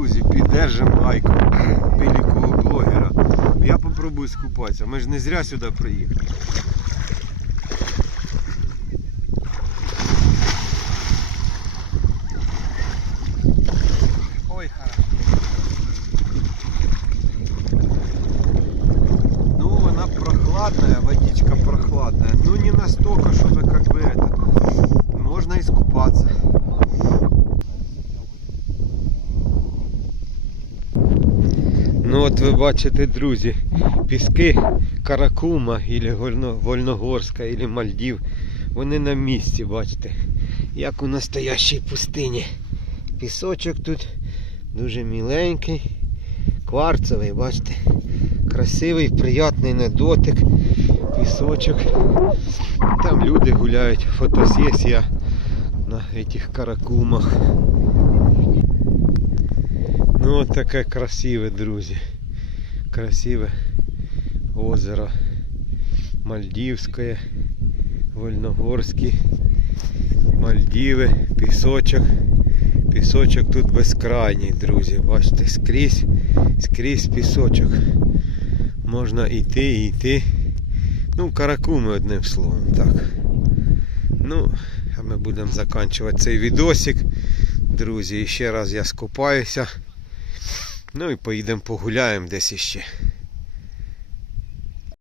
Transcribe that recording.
друзі, піддержимо лайком великого блогера. Я попробую скупатися. Ми ж не зря сюди приїхали. Ой, хорошо. Ну, вона прохладная, водичка прохладная. Ну, не настолько, чтобы как бы это. Можно искупаться. Ну от ви бачите, друзі, піски Каракума, або Вольно, Вольногорська, або Мальдів, вони на місці, бачите, як у настоящій пустині. Пісочок тут дуже міленький, кварцевий, бачите, красивий, приятний на дотик, пісочок. Там люди гуляють, фотосесія на этих каракумах. Ну от таке красиве, друзі. Красиве озеро Мальдівське, Вольногорське, Мальдіви, пісочок. Пісочок тут безкрайній, друзі. Бачите, скрізь, скрізь пісочок. Можна йти йти. Ну, каракуми одним словом, так. Ну, а ми будемо закінчувати цей відосик. Друзі, ще раз я скупаюся. Ну і поїдемо погуляємо десь іще.